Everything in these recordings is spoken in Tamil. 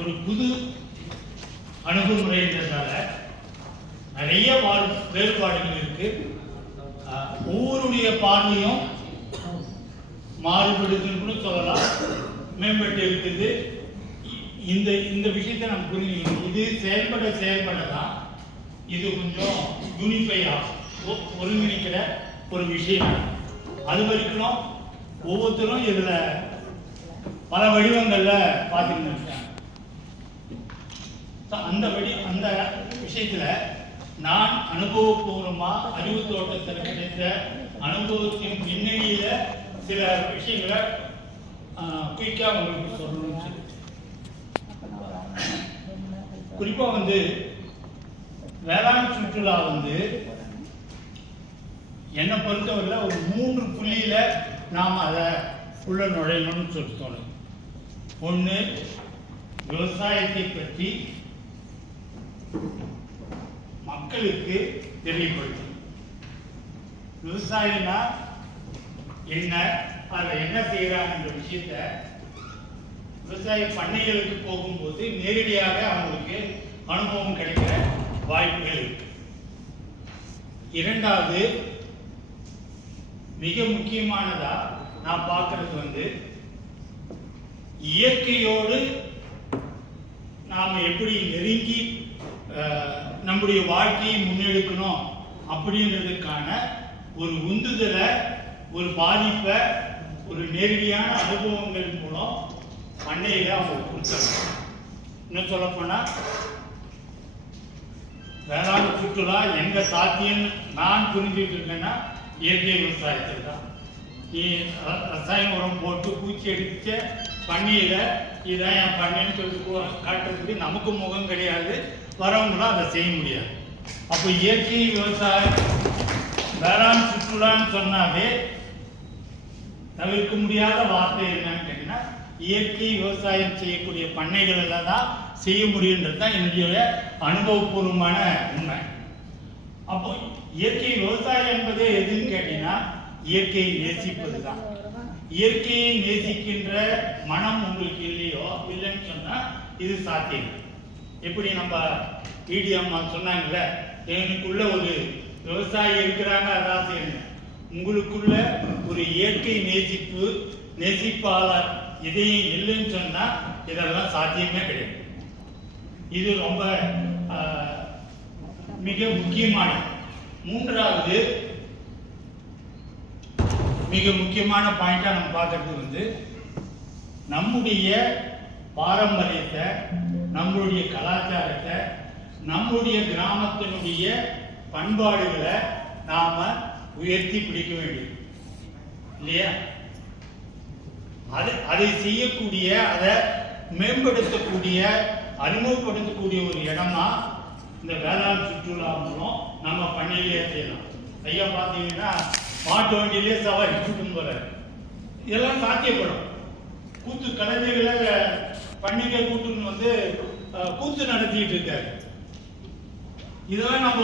ஒரு புது அணுகுமுறைன்றதால நிறைய வேறுபாடுகள் இருக்கு. ஒவ்வொருடைய பார்வையும் மாறுபடுதுன்னு கூட சொல்லலாம். மேம்பட்டு இருக்குது. இந்த இந்த விஷயத்தை நம்ம புரிஞ்சுக்கணும். இது செயல்பட செயல்பட தான் இது கொஞ்சம் யூனிஃபை ஆகும். ஒருங்கிணைக்கிற ஒரு விஷயம். அது வரைக்கும் ஒவ்வொருத்தரும் இதில் பல வடிவங்களில் பார்த்துக்கிட்டு இருக்காங்க. அந்த வழி அந்த விஷயத்துல நான் அனுபவபூர்வமா அறிவு தோட்டத்தில் கிடைத்த அனுபவத்தின் பின்னணியில சில விஷயங்களை குயிக்கா உங்களுக்கு சொல்லணும் குறிப்பா வந்து வேளாண் சுற்றுலா வந்து என்னை பொறுத்தவரையில் ஒரு மூன்று புள்ளியில நாம் அதை உள்ள நுழையணும்னு சொல்லி தோணும் ஒன்று விவசாயத்தை பற்றி மக்களுக்கு தெரியப்படுத்தும். விவசாயம்னா என்ன அதில் என்ன செய்யறாங்கன்ற விஷயத்த விவசாய பண்ணைகளுக்கு போகும்போது நேரடியாக அவங்களுக்கு அனுபவம் கிடைக்கிற வாய்ப்புகள் இருக்கு. இரண்டாவது மிக முக்கியமானதா நான் பார்க்கறது வந்து இயற்கையோடு நாம் எப்படி நெருங்கி நம்முடைய வாழ்க்கையை முன்னெடுக்கணும் அப்படின்றதுக்கான ஒரு உந்துதலை ஒரு பாதிப்பை ஒரு நேரடியான அனுபவங்கள் மூலம் பண்ணையில அவங்க கொடுத்தாங்க. இன்னும் சொல்ல போனா வேளாண் சுற்றுலா எந்த சாத்தியம் நான் புரிஞ்சுட்டு இருக்கேன்னா இயற்கை விவசாயத்தில் தான். நீ ரசாயன உரம் போட்டு பூச்சி அடிச்ச பண்ணியில இதான் என் பண்ணைன்னு சொல்லி காட்டுறதுக்கு நமக்கு முகம் கிடையாது. வரவங்களும் அதை செய்ய முடியாது. அப்போ இயற்கை விவசாயம் வேளாண் சுற்றுலான்னு சொன்னாவே தவிர்க்க முடியாத வார்த்தை என்னன்னு கேட்டீங்கன்னா இயற்கை விவசாயம் செய்யக்கூடிய பண்ணைகளில் தான் செய்ய முடியுன்றது தான் என்னுடைய அனுபவபூர்வமான உண்மை. அப்போ இயற்கை விவசாயம் என்பது எதுன்னு கேட்டீங்கன்னா இயற்கையை நேசிப்பது தான் இயற்கையை நேசிக்கின்ற மனம் உங்களுக்கு இல்லையோ இல்லைன்னு சொன்னா இது சாத்தியம். எப்படி நம்ம ஈடி சொன்னாங்கல்ல எனக்குள்ள ஒரு விவசாயி இருக்கிறாங்க அதான் செய்யணும் உங்களுக்குள்ள ஒரு இயற்கை நேசிப்பு நேசிப்பாளர் இதையும் இல்லைன்னு சொன்னால் இதெல்லாம் சாத்தியமே கிடையாது. இது ரொம்ப மிக முக்கியமானது. மூன்றாவது மிக முக்கியமான பாயிண்டாக நம்ம பார்க்கறது வந்து நம்முடைய பாரம்பரியத்தை நம்மளுடைய கலாச்சாரத்தை நம்முடைய கிராமத்தினுடைய பண்பாடுகளை நாம உயர்த்தி பிடிக்க வேண்டியது. இல்லையா? அது அதை செய்யக்கூடிய அதை மேம்படுத்தக்கூடிய அறிமுகப்படுத்தக்கூடிய ஒரு இடமா இந்த வேளாண் சுற்றுலா மூலம் நம்ம பண்ணையிலே செய்யலாம். ஐயா பார்த்தீங்கன்னா மாட்டு வண்டியிலே சவாரி கூட்டும் போறாரு. இதெல்லாம் சாத்தியப்படும். கூத்து கலைஞர்களை பண்டிகை கூட்டுன்னு வந்து கூத்து நடத்திட்டு இருக்காரு. இதெல்லாம் நம்ம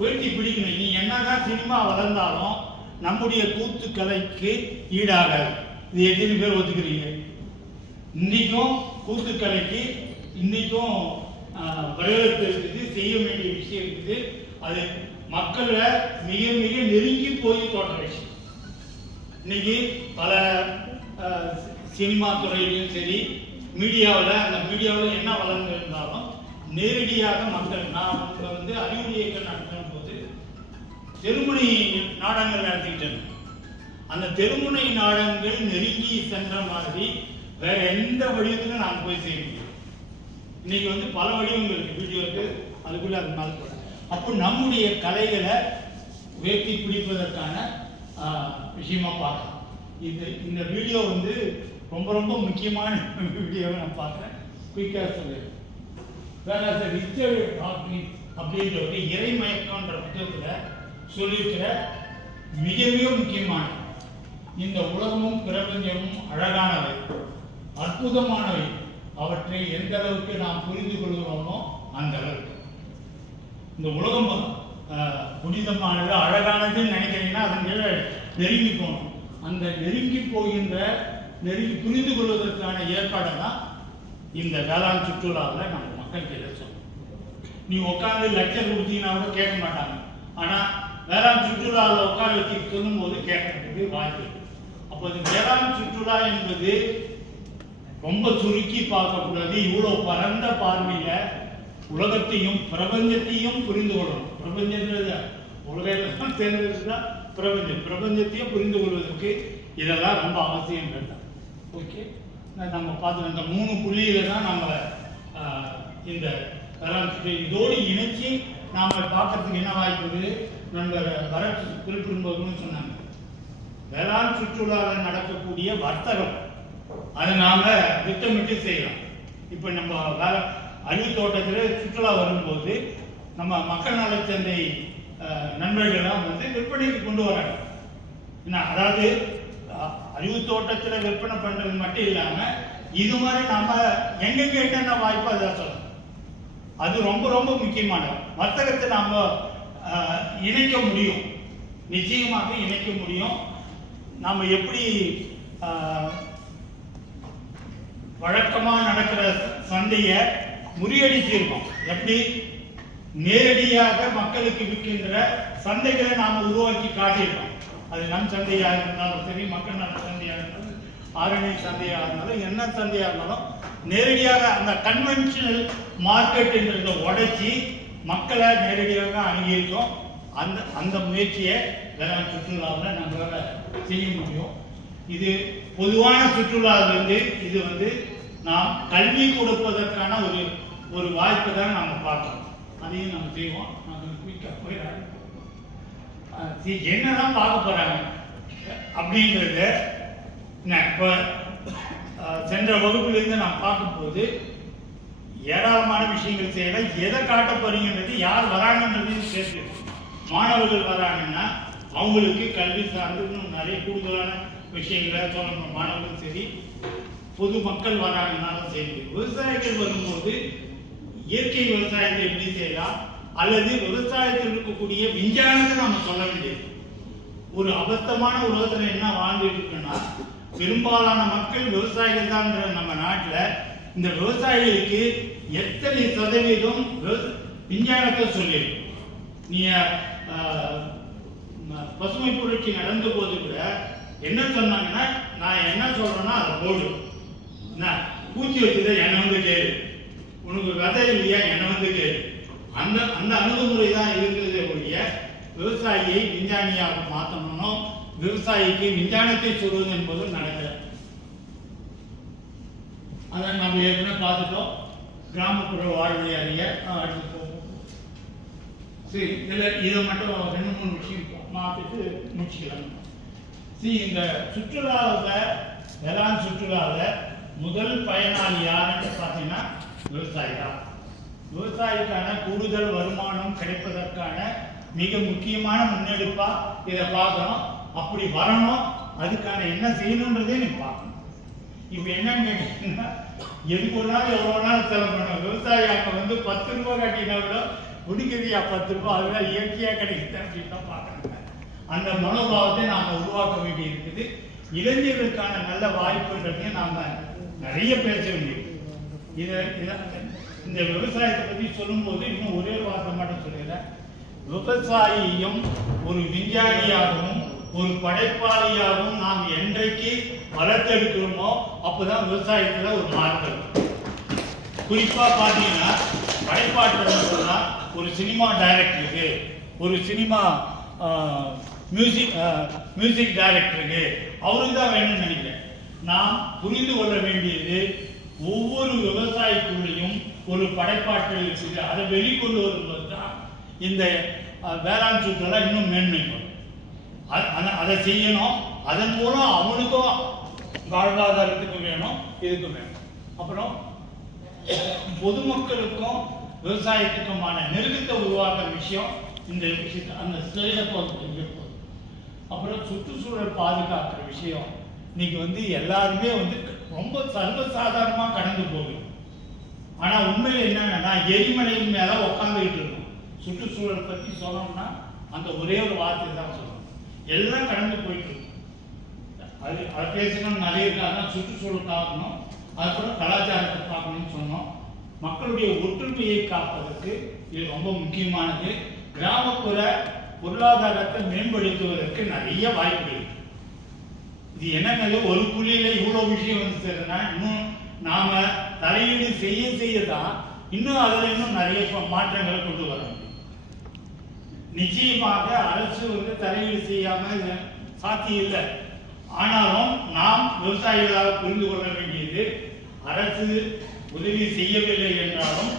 உயர்த்தி பிடிக்கணும். நீ என்னதான் சினிமா வளர்ந்தாலும் நம்முடைய கூத்து கலைக்கு ஈடாகாது. இது எத்தனை பேர் ஒத்துக்கிறீங்க? இன்னைக்கும் கூத்து கலைக்கு இன்னைக்கும் வரவேற்பு இருக்குது செய்ய வேண்டிய விஷயம் இருக்குது. அது மக்களை மிக மிக நெருங்கி போய் தோற்ற விஷயம். இன்னைக்கு பல சினிமா துறையிலும் சரி மீடியாவில் அந்த மீடியாவில் என்ன வளர்ந்து இருந்தாலும் நேரடியாக மக்கள் நான் உங்களை வந்து அறிவு இயக்கம் நடத்தும் போது தெருமுனை நாடகங்கள் நடத்திக்கிட்டேன். அந்த தெருமுனை நாடகங்கள் நெருங்கி சென்ற மாதிரி வேற எந்த வடிவத்திலும் நான் போய் செய்ய முடியும் இன்னைக்கு வந்து பல வடிவங்கள் இருக்கு. வீடியோ இருக்கு. அதுக்குள்ள அது மேல அப்போ நம்முடைய கலைகளை உயர்த்தி பிடிப்பதற்கான விஷயமா பார்க்கலாம். இந்த இந்த வீடியோ வந்து ரொம்ப ரொம்ப முக்கியமான வீடியோவை நான் பார்க்குறேன். குயிக்காக சொல்லிடுறேன் வேற ரிச்சர்ட் டாக்கிங் அப்படின்ற ஒரு இறைமயக்கம்ன்ற புத்தகத்தில் சொல்லியிருக்கிற மிக மிக முக்கியமான இந்த உலகமும் பிரபஞ்சமும் அழகானவை அற்புதமானவை அவற்றை எந்த அளவுக்கு நாம் புரிந்து கொள்கிறோமோ அந்த அளவுக்கு. இந்த உலகம் புனிதமானது அழகானதுன்னு நினைக்கிறீங்கன்னா அதன் நெருங்கி போகணும். அந்த நெருங்கி போகின்ற நெருங்கி புரிந்து கொள்வதற்கான ஏற்பாடை தான் இந்த வேளாண் சுற்றுலாவில் நம்ம மக்களுக்கு எதை சொல்லணும் நீ உட்காந்து லெக்சர் கொடுத்தீங்கன்னா கூட கேட்க மாட்டாங்க. ஆனால் வேளாண் சுற்றுலாவில் உட்கார வச்சு சொல்லும்போது கேட்கறதுக்கு வாய்ப்பு அப்போ இந்த வேளாண் சுற்றுலா என்பது ரொம்ப சுருக்கி பார்க்கக்கூடாது. இவ்வளோ பரந்த பார்வையில் உலகத்தையும் பிரபஞ்சத்தையும் புரிந்து கொள்ளணும். பிரபஞ்சன்றது உலகம் தேர்ந்தெடுத்துதான் பிரபஞ்சம். பிரபஞ்சத்தையும் புரிந்து கொள்வதற்கு இதெல்லாம் ரொம்ப அவசியம் வேண்டாம் ஓகே நம்ம பார்த்து இந்த மூணு புள்ளியில தான் நம்ம இந்த இதோடு இணைச்சி நாம பார்க்கறதுக்கு என்ன வாய்ப்பு நண்பர் பரத் குறிப்பிடும்போதுன்னு சொன்னாங்க. வேளாண் சுற்றுலாவில் நடக்கக்கூடிய வர்த்தகம் அதை நாம திட்டமிட்டு செய்யலாம். இப்போ நம்ம வேலை அழிவு தோட்டத்தில் சுற்றுலா வரும்போது நம்ம மக்கள் நலச்சந்தை அஹ், நண்பர்கள்லாம் வந்து விற்பனைக்கு கொண்டு வராங்க. என்ன அதாவது அறிவு அழிவு தோட்டத்தில் விற்பனை பண்றது மட்டும் இல்லாம இது மாதிரி நம்ம எங்க கேட்டா வாய்ப்பு அதான் சொல்லணும். அது ரொம்ப ரொம்ப முக்கியமானது. வர்த்தகத்தை நாம இணைக்க முடியும். நிச்சயமாக இணைக்க முடியும். நம்ம எப்படி வழக்கமாக நடக்கிற சந்தையை முறியடிச்சிருக்கோம். எப்படி? நேரடியாக மக்களுக்கு விற்கின்ற சந்தைகளை நாம் உருவாக்கி காட்டியிருக்கோம். அது நம் சந்தையாக இருந்தாலும் சரி மக்கள் நல சந்தையாக இருந்தாலும் ஆரணி சந்தையாக இருந்தாலும் என்ன சந்தையாக இருந்தாலும் நேரடியாக அந்த கன்வென்ஷனல் மார்க்கெட்ன்றத உடைச்சி மக்களை நேரடியாக அணுகியிருக்கோம். அந்த அந்த முயற்சியை வேளாண் சுற்றுலாவில் நம்மளால் செய்ய முடியும். இது பொதுவான சுற்றுலாவிலிருந்து இது வந்து நாம் கல்வி கொடுப்பதற்கான ஒரு ஒரு வாய்ப்பு தான் நம்ம பார்க்கணும் அதையும் நம்ம செய்வோம். நான் குயிக்காக போயிடலாம் என்னதான் பார்க்க போறாங்க? அப்படிங்கிறத நான் இப்போ சென்ற வகுப்பிலிருந்து நான் பார்க்கும்போது ஏராளமான விஷயங்கள் செய்யலாம் எதை காட்ட போறீங்கன்றது யார் வராங்கன்றதையும் சேர்த்து. மாணவர்கள் வராங்கன்னா அவங்களுக்கு கல்வி சார்ந்து நிறைய கூடுதலான விஷயங்களை சொல்லணும் மாணவர்கள் சரி பொதுமக்கள் வராங்கன்னாலும் சரி விவசாயிகள் வரும்போது இயற்கை விவசாயத்தை எப்படி செய்யலாம்? அல்லது விவசாயத்தில் இருக்கக்கூடிய விஞ்ஞானத்தை நம்ம சொல்ல வேண்டியது. ஒரு அபத்தமான உலகத்துல என்ன வாழ்ந்துட்டு இருக்குன்னா பெரும்பாலான மக்கள் விவசாயிகள் தான் நம்ம நாட்டுல இந்த விவசாயிகளுக்கு எத்தனை சதவீதம் விஞ்ஞானத்தை சொல்லியிருக்கும் நீ பசுமை புரட்சி நடந்த போது கூட என்ன சொன்னாங்கன்னா நான் என்ன சொல்றேன்னா அதை போடு. என்ன? பூச்சி வச்சுதான் என்ன வந்து கேளு. உனக்கு விதை இல்லையா? என்ன வந்து கேளு. அந்த அந்த அணுகுமுறை தான் இருந்தது ஒழிய விவசாயியை விஞ்ஞானியாக மாற்றணும் விவசாயிக்கு விஞ்ஞானத்தை சொல்வது என்பது நடக்கல. அதை நம்ம ஏற்கனவே பார்த்துட்டோம். கிராமப்புற வாழ்வை அறிய அடுத்து போவோம். சரி இதில் இதை மட்டும் ரெண்டு மூணு விஷயம் மாற்றிட்டு முடிச்சுக்கலாம். சரி இந்த சுற்றுலாவில் வேளாண் சுற்றுலாவில் முதல் பயனாளி யாருன்னு பார்த்தீங்கன்னா விவசாயி தான் விவசாயிக்கான கூடுதல் வருமானம் கிடைப்பதற்கான மிக முக்கியமான முன்னெடுப்பா இதை பார்க்கணும். அப்படி வரணும். அதுக்கான என்ன செய்யணுன்றதே நீ பார்க்கணும். இப்போ என்னன்னு கேட்டீங்கன்னா எதுக்கு ஒரு நாள் எவ்வளோ நாள் செலவு பண்ணணும்? விவசாயி அங்கே வந்து பத்து ரூபாய் கட்டினா கூட குடிக்கிறியா பத்து ரூபாய் அதெல்லாம் இயற்கையாக கிடைக்குது அப்படின்னு தான் அந்த மனோபாவத்தை நாம் உருவாக்க வேண்டி இருக்குது. இளைஞர்களுக்கான நல்ல வாய்ப்புன்றதையும் நாம் நிறைய பேச வேண்டியது இதை- இந்த விவசாயத்தை பற்றி சொல்லும்போது இன்னும் ஒரே ஒரு வார்த்தை மட்டும் சொல்லிடுறேன். விவசாயியும் ஒரு விஞ்ஞானியாகவும் ஒரு படைப்பாளியாகவும் நாம் என்றைக்கு வளர்த்தெடுக்கிறோமோ அப்போதான் விவசாயத்தில் ஒரு மாற்றம் குறிப்பாக பார்த்தீங்கன்னா படைப்பாற்றல் ஒரு சினிமா டைரக்டருக்கு ஒரு சினிமா மியூசிக் மியூசிக் டைரக்டருக்கு அவருக்கு தான் வேணும்னு நினைக்கிறேன். நாம் புரிந்து கொள்ள வேண்டியது ஒவ்வொரு விவசாயிக்குள்ளேயும் ஒரு படைப்பாற்றல் இருக்குது அதை வெளிக்கொண்டு வரும்போது தான் இந்த வேளாண் சுற்றுலா இன்னும் மேன்மைப்படும் அ- அதை செய்யணும். அதன் மூலம் அவனுக்கும் வாழ்வாதாரத்துக்கு வேணும் இதுக்கு வேணும். அப்புறம் பொதுமக்களுக்கும் விவசாயத்துக்குமான நெருக்கத்தை உருவாக்குற விஷயம் இந்த விஷயத்தை அந்த ஸ்லைடை அப்புறம் சுற்றுச்சூழல் பாதுகாக்கிற விஷயம். இன்னைக்கு வந்து எல்லாருமே வந்து ரொம்ப சர்வசாதாரணமாக கடந்து போகுது. ஆனா உண்மையில என்னன்னா எரிமலையின் மேல உட்காந்துக்கிட்டு இருக்கும் சுற்றுச்சூழல் பத்தி சொல்லணும்னா அந்த ஒரே ஒரு வார்த்தை தான் சொல்லணும். எல்லாம் கடந்து போயிட்டு இருக்கும் அது அது பேசணும் நிறைய இருக்கு அதான் சுற்றுச்சூழல் பார்க்கணும் அதுக்கப்புறம் கலாச்சாரத்தை பார்க்கணும்னு சொன்னோம். மக்களுடைய ஒற்றுமையை காப்பதற்கு இது ரொம்ப முக்கியமானது. கிராமப்புற பொருளாதாரத்தை மேம்படுத்துவதற்கு நிறைய வாய்ப்பு இருக்கு. இது என்னங்கிறது ஒரு புள்ளியில இவ்வளவு விஷயம் வந்து சேருதுன்னா இன்னும் நாம தலையீடு செய்ய செய்ய தான் இன்னும் அதுல இன்னும் நிறைய மாற்றங்களை கொண்டு வர முடியும். நிச்சயமாக அரசு வந்து தலையீடு செய்யாம சாத்தியம் இல்லை. ஆனாலும் நாம் விவசாயிகளாக புரிந்து கொள்ள வேண்டியது அரசு உதவி செய்யவில்லை என்றாலும்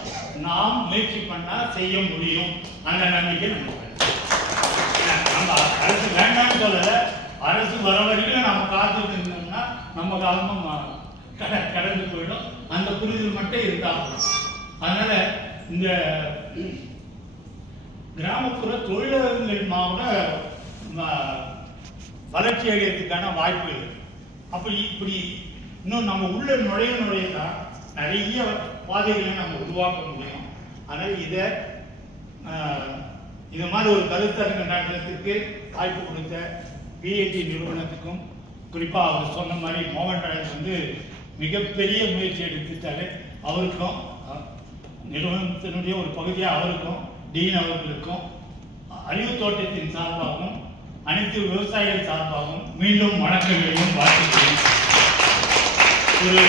நாம் முயற்சி பண்ணா செய்ய முடியும் அந்த நம்பிக்கை நமக்கு நம்ம அரசு வேண்டாம்னு சொல்லல அரசு வர வரைக்கும் நம்ம காத்துட்டு இருந்தோம்னா நம்ம காலமும் கடந்து போயிடும். அந்த புரிதல் மட்டும் இருந்தா அதனால இந்த கிராமப்புற தொழிலகங்கள் மாவட்டம் வளர்ச்சி அடையிறதுக்கான வாய்ப்பு இருக்கு. அப்படி இப்படி இன்னும் நம்ம உள்ள நுழைய நுழைய தான் நிறைய பாதைகளை நம்ம உருவாக்க முடியும். ஆனால் இதை இது மாதிரி ஒரு கருத்தரங்க நடத்துறதுக்கு வாய்ப்பு கொடுத்த பிஐடி நிறுவனத்துக்கும் குறிப்பாக அவர் சொன்ன மாதிரி மோகன் ராஜ் வந்து மிகப்பெரிய முயற்சி எடுத்துட்டாரு. அவருக்கும் நிறுவனத்தினுடைய ஒரு பகுதியாக அவருக்கும் டீன் அவர்களுக்கும் அறிவு தோட்டத்தின் சார்பாகவும் அனைத்து விவசாயிகள் சார்பாகவும் மீண்டும் வணக்கங்களையும் வாழ்த்துக்கிறேன் ஒரு